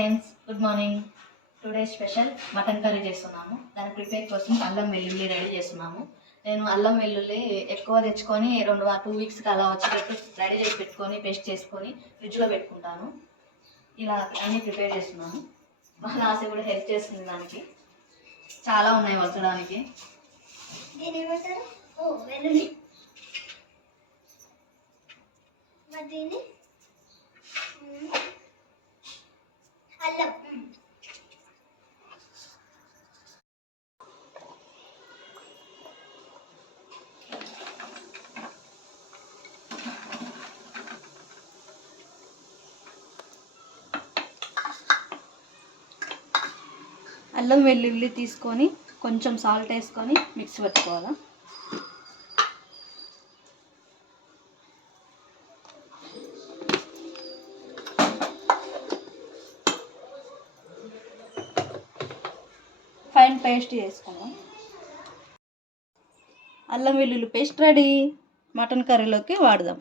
Friends good morning today special mutton curry చేస్తున్నాము. దాని prepare కోసం అల్లం వెల్లుల్లి రెడీ చేస్తున్నాము. నేను అల్లం వెల్లుల్లి ఎక్కువ తెచ్చుకొని రెండు టూ వీక్స్కి అలా వచ్చి రెడీ చేసి పెట్టుకొని పేస్ట్ చేసుకొని ఫ్రిడ్జ్లో పెట్టుకుంటాను. ఇలా అన్నీ ప్రిపేర్ చేస్తున్నాను. మా ఆశ కూడా హెల్ప్ చేస్తుంది దానికి. చాలా ఉన్నాయి వచ్చడానికి దీని వెల్లుల్లి. అల్లం అల్లం వెల్లుల్లి తీసుకొని కొంచెం సాల్ట్ వేసుకొని మిక్స్ పెట్టుకోవాలా? పేస్ట్ చేసుకున్నాం. అల్లం వెల్లుల్లి పేస్ట్ రెడీ. మటన్ కర్రీలోకి వాడదాం.